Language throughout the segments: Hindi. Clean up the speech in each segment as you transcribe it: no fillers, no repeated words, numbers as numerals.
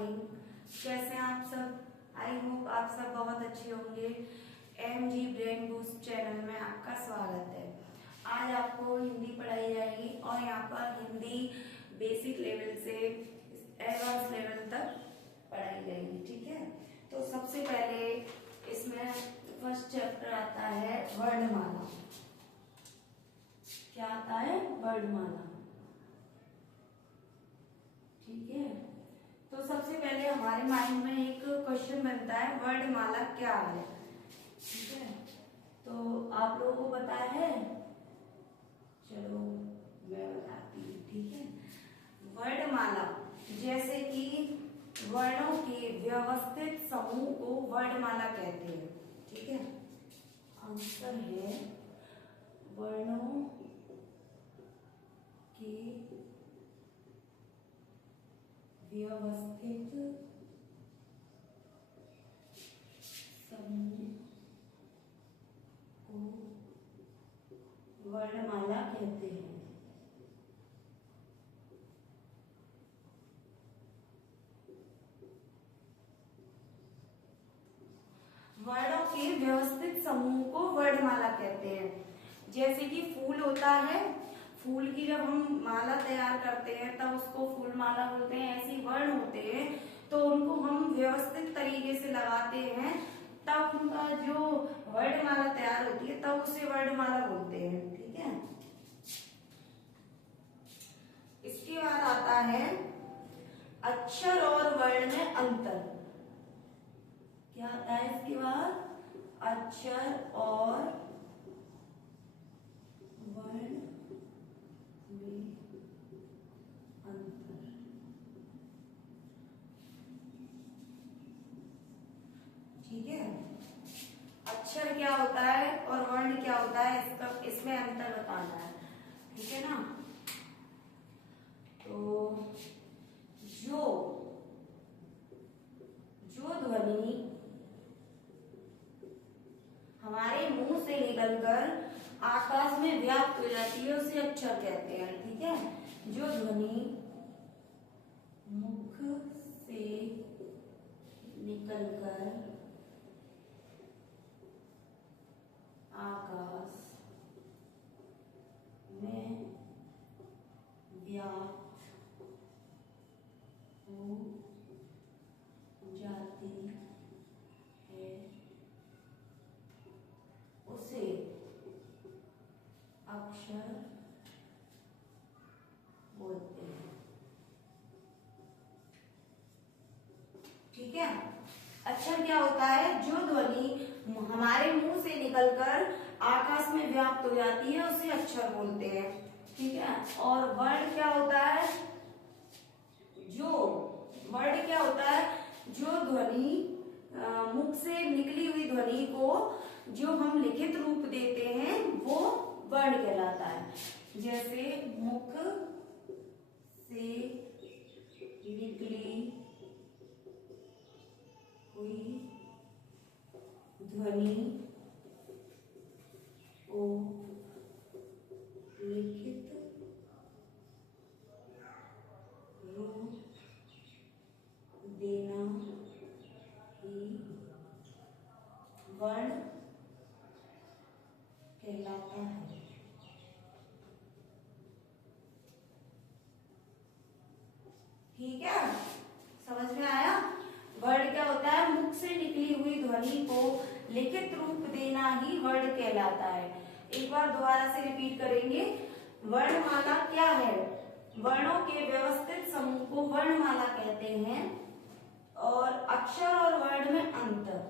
मॉर्निंग। कैसे हैं आप सब? आई होप आप सब बहुत अच्छे होंगे। MG ब्रेन बूस्ट चैनल में आपका स्वागत है। आज आपको हिंदी पढ़ाई जाएगी और यहाँ पर हिंदी बेसिक लेवल से एडवांस लेवल तक पढ़ाई जाएगी, ठीक है। तो सबसे पहले इसमें फर्स्ट चैप्टर आता है वर्णमाला। क्या आता है? वर्णमाला, ठीक है। तो सबसे पहले हमारे माइंड में एक क्वेश्चन बनता है, वर्णमाला क्या है, ठीक है। तो आप लोगों को पता है? चलो मैं बताती हूँ, ठीक है। वर्णमाला जैसे कि वर्णों के व्यवस्थित समूह को वर्णमाला कहते हैं, ठीक है। आंसर है वर्णों के व्यवस्थित समूह को वर्णमाला कहते हैं। वर्णों के व्यवस्थित समूह को वर्णमाला कहते हैं। जैसे कि फूल होता है, फूल की जब हम माला तैयार करते हैं तब उसको फूल माला बोलते हैं। ऐसे वर्ण होते हैं तो उनको हम व्यवस्थित तरीके से लगाते हैं, तब उनका जो वर्णमाला तैयार होती है तब उसे वर्णमाला बोलते हैं, ठीक है। इसके बाद आता है अक्षर और वर्ण में अंतर। क्या आता है इसके बाद? अक्षर और वर्ण में अंतर, ठीक है। अक्षर क्या होता है और वर्ण क्या होता है, इसमें अंतर बताना है, ठीक है ना। तो जो ध्वनि हमारे मुंह से निकलकर आकाश में व्याप्त हो जाती है उसे अक्षर कहते हैं, ठीक है। जो ध्वनि मुख से निकलकर आकाश में व्याप्त हो जाती है उसे अक्षर बोलते हैं, ठीक है। अक्षर क्या होता है? जो ध्वनि हमारे मुंह से निकलकर आकाश में व्याप्त हो जाती है उसे अक्षर बोलते हैं, ठीक है। और वर्ण क्या होता है? वर्ण क्या होता है? जो ध्वनि मुख से निकली हुई ध्वनि को जो हम लिखित रूप देते हैं वो वर्ण कहलाता है। जैसे मुख से निकली हुई ध्वनि को लिखित रूप देना ही वर्ण कहलाता है, ठीक है। समझ में आया? वर्ण क्या होता है? मुख से निकली हुई ध्वनि को लिखित रूप देना ही वर्ण कहलाता है। एक बार दोबारा से रिपीट करेंगे। वर्णमाला क्या है? वर्णों के व्यवस्थित समूह को वर्णमाला कहते हैं। और अक्षर और वर्ण में अंतर,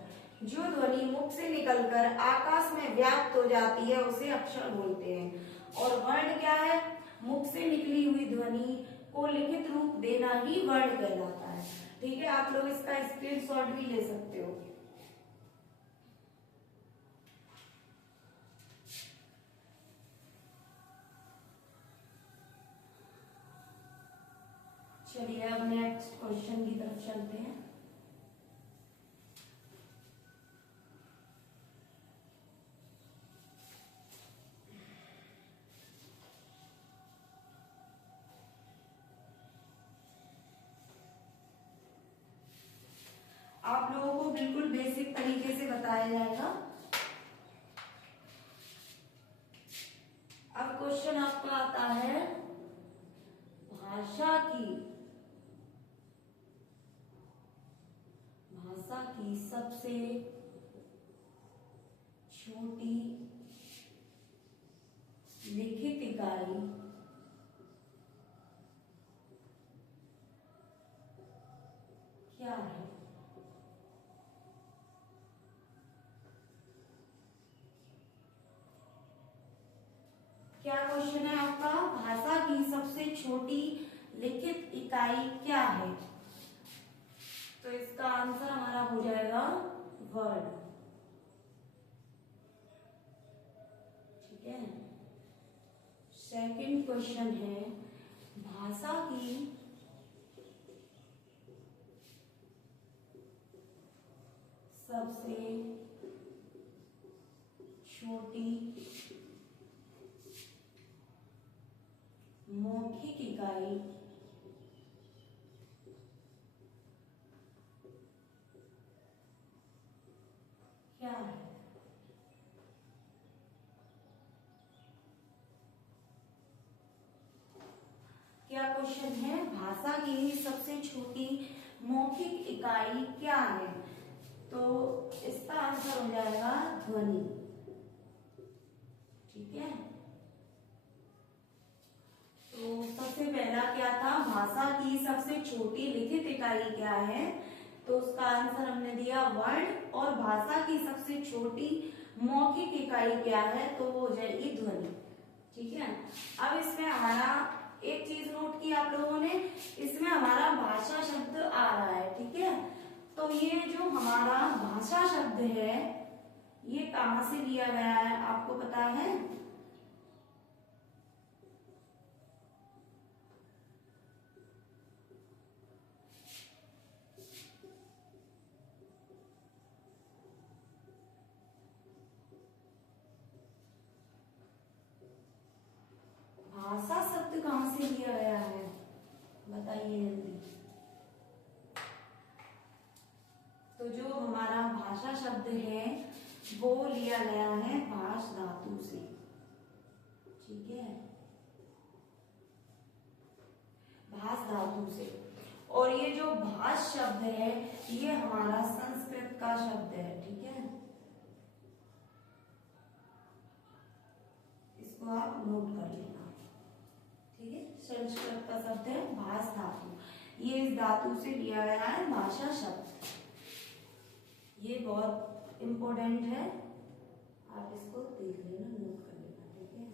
जो ध्वनि मुख से निकलकर आकाश में व्याप्त हो जाती है उसे अक्षर बोलते हैं। और वर्ण क्या है? मुख से निकली हुई ध्वनि को लिखित रूप देना ही वर्ण कहलाता है, ठीक है। आप लोग इसका स्क्रीनशॉट भी ले सकते हो। चलिए अब नेक्स्ट क्वेश्चन की तरफ चलते हैं। बेसिक तरीके से बताया जाएगा। अब क्वेश्चन आपका आता है भाषा की सबसे छोटी लिखित इकाई क्या है? क्या क्वेश्चन है आपका? भाषा की सबसे छोटी लिखित इकाई क्या है? तो इसका आंसर हमारा हो जाएगा वर्ड। ठीक है। सेकंड क्वेश्चन है भाषा की सबसे छोटी मौखिक इकाई क्या है? क्या क्वेश्चन है? भाषा की सबसे छोटी मौखिक इकाई क्या है? तो इसका आंसर हो जाएगा ध्वनि। ठीक है। तो सबसे पहला क्या था? भाषा की सबसे छोटी लिखित इकाई क्या है? तो उसका आंसर हमने दिया वर्ड। और भाषा की सबसे छोटी मौखिक इकाई क्या है? तो वो हो जाएगी ध्वनि। ठीक है। अब इसमें हमारा एक चीज नोट की आप लोगों ने, इसमें हमारा भाषा शब्द आ रहा है। ठीक है। तो ये जो हमारा भाषा शब्द है ये कहां से लिया गया है आपको पता है? भाषा शब्द कहां से लिया गया है बताइए जल्दी। तो जो हमारा भाषा शब्द है वो लिया गया है भाष धातु से। ठीक है। भाष धातु से। और ये जो भाष शब्द है ये हमारा संस्कृत का शब्द है। ठीक है। इसको आप नोट कर लेना। ठीक है। संस्कृत का शब्द है भाष धातु। ये इस धातु से लिया गया है भाषा शब्द। ये बहुत इंपॉर्टेंट है, आप इसको देख लेना, नोट कर लेना। ठीक है।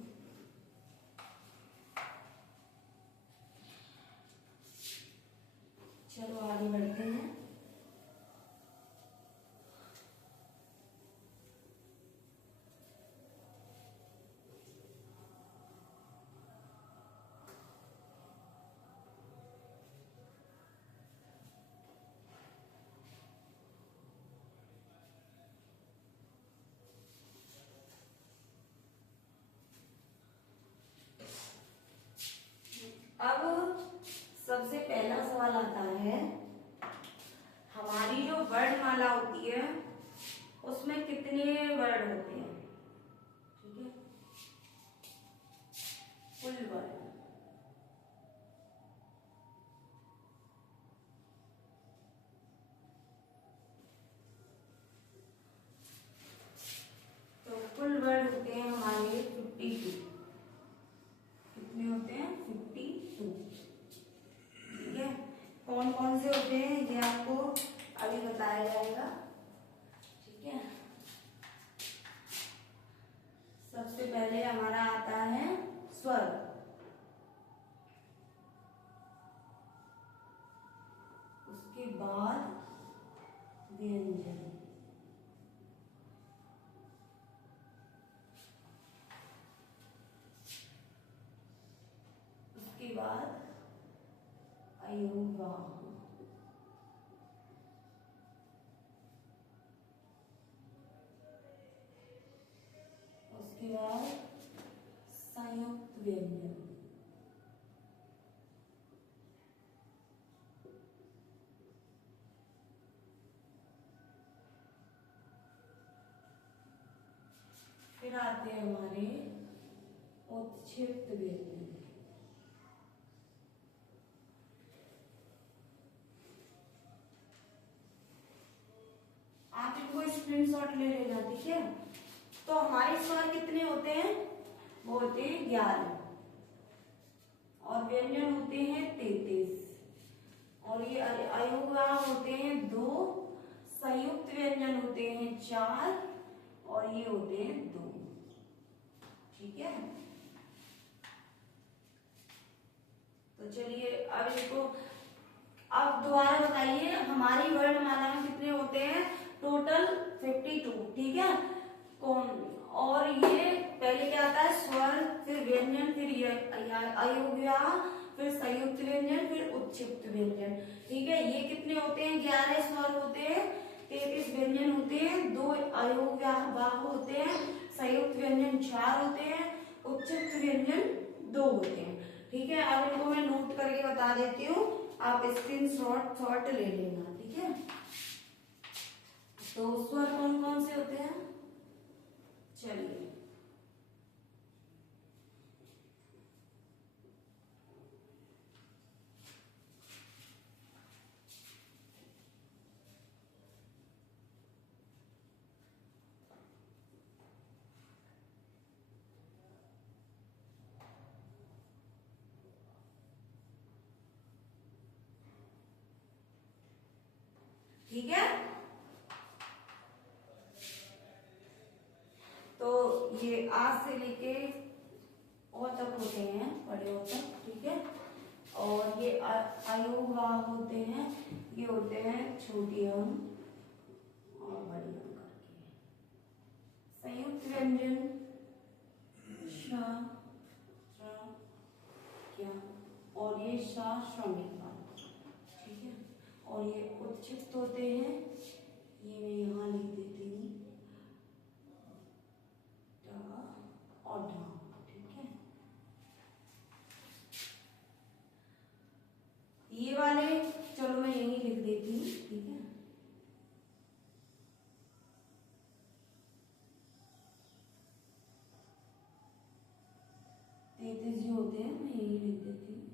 चलो आगे बढ़ते हैं। अब सबसे पहला सवाल आता है हमारी जो वर्णमाला होती है उसमें कितने वर्ण होते हैं? ठीक है। कुल वर्ण। तो कुल वर्ण होते हैं हमारे 52। कितने होते हैं? 52। ठीक है। कौन कौन से होते हैं ये आपको अभी बताया जाएगा। ठीक है। सबसे पहले हमारा आता है स्वर। उसके बाद व्यंजन। उसके बाद अयोगवाह। उसके बाद संयुक्त व्यंजन। फिर आते हैं हमारे उत्क्षिप्त व्यंजन। आप इनको स्क्रीनशॉट ले लेना, ठीक है। तो हमारे स्वर कितने होते हैं, वो होते हैं 11 और व्यंजन होते हैं 33 और ये अयोगवाह होते हैं 2, संयुक्त व्यंजन होते हैं 4 और ये होते हैं 2, ठीक है। तो चलिए अब इसको अब दोबारा बताइए, हमारी वर्णमाला में कितने होते हैं, टोटल 52, ठीक है। और ये पहले क्या आता है, स्वर, फिर व्यंजन, फिर अयोगव्याह, फिर संयुक्त व्यंजन, फिर उत्क्षिप्त व्यंजन, ठीक है। ये कितने होते हैं, 11 स्वर होते हैं, 33 व्यंजन होते हैं, 2 अयोगव्याह होते हैं, संयुक्त व्यंजन 4 होते हैं, उत्क्षिप्त व्यंजन 2 होते हैं, ठीक है। अब इनको मैं नोट करके बता देती हूँ, आप स्क्रीनशॉट ले लेना, ठीक है। तो स्वर कौन कौन से होते हैं, चलिए ठीक है। तो ये आ से लेके ओ तक होते हैं, बड़े ओ तक, ठीक है। और ये अयोगवाह होते हैं, ये होते हैं छोटी अम और बड़ी अम करके। संयुक्त व्यंजन श, क्या, और ये श्रमिक, ठीक है। और ये उत्क्षिप्त होते हैं, ये मैं यहाँ लिख देती हूँ और ढ, ठीक है। ये वाले चलो मैं यहीं लिख देती हूँ, ठीक है। तैतीस जो होते हैं मैं यही लिख देती हूँ,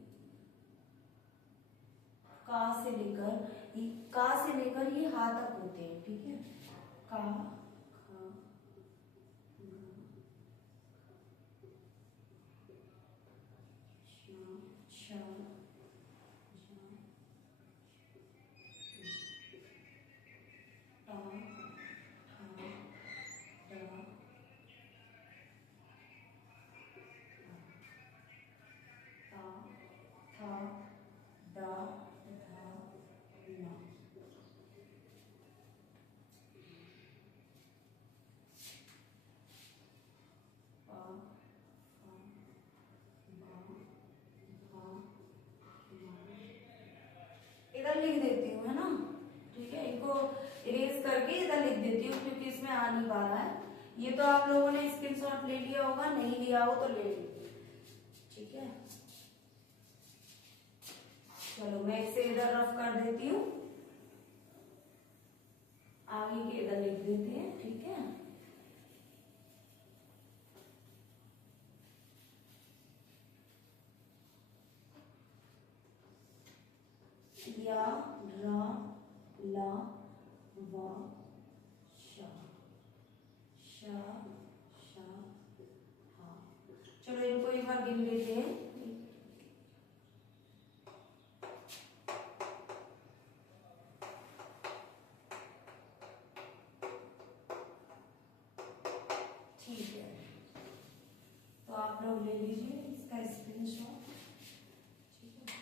का से लेकर ये हा तक होते हैं, ठीक है। का, खा, श, इधर लिख देती हूँ, है ना, ठीक है। इनको इरेज करके इधर लिख देती हूँ क्योंकि इसमें आ नहीं पा रहा है। ये तो आप लोगों ने स्क्रीनशॉट ले लिया होगा, नहीं लिया हो तो ले लीजिए, ठीक है। चलो मैं इसे इधर रफ कर देती हूँ, आगे के इधर लिख देते हैं, ठीक है। या, रा, ला, वा, शा, शा, शा, हा। चलो इनको एक बार गिन लेते हैं, ठीक है। तो आप लोग ले लीजिए इसका स्क्रीनशॉट, ठीक है।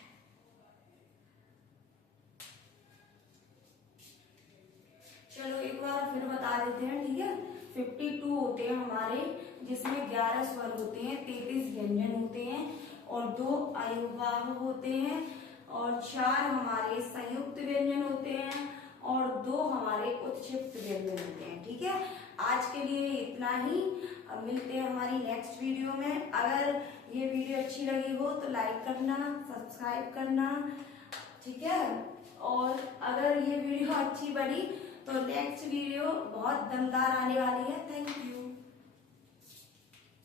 चलो एक बार फिर बता देते हैं, ठीक है। 52 होते हैं हमारे, जिसमें 11 स्वर होते हैं, 33 व्यंजन होते हैं और 2 अयोगवाह होते हैं और 4 हमारे संयुक्त व्यंजन होते हैं और 2 हमारे उत्क्षिप्त व्यंजन होते हैं, ठीक है। आज के लिए इतना ही, अब मिलते हैं हमारी नेक्स्ट वीडियो में। अगर ये वीडियो अच्छी लगी हो तो लाइक करना, सब्सक्राइब करना, ठीक है। और अगर ये वीडियो अच्छी बनी तो नेक्स्ट वीडियो बहुत दमदार आने वाली है। Thank you.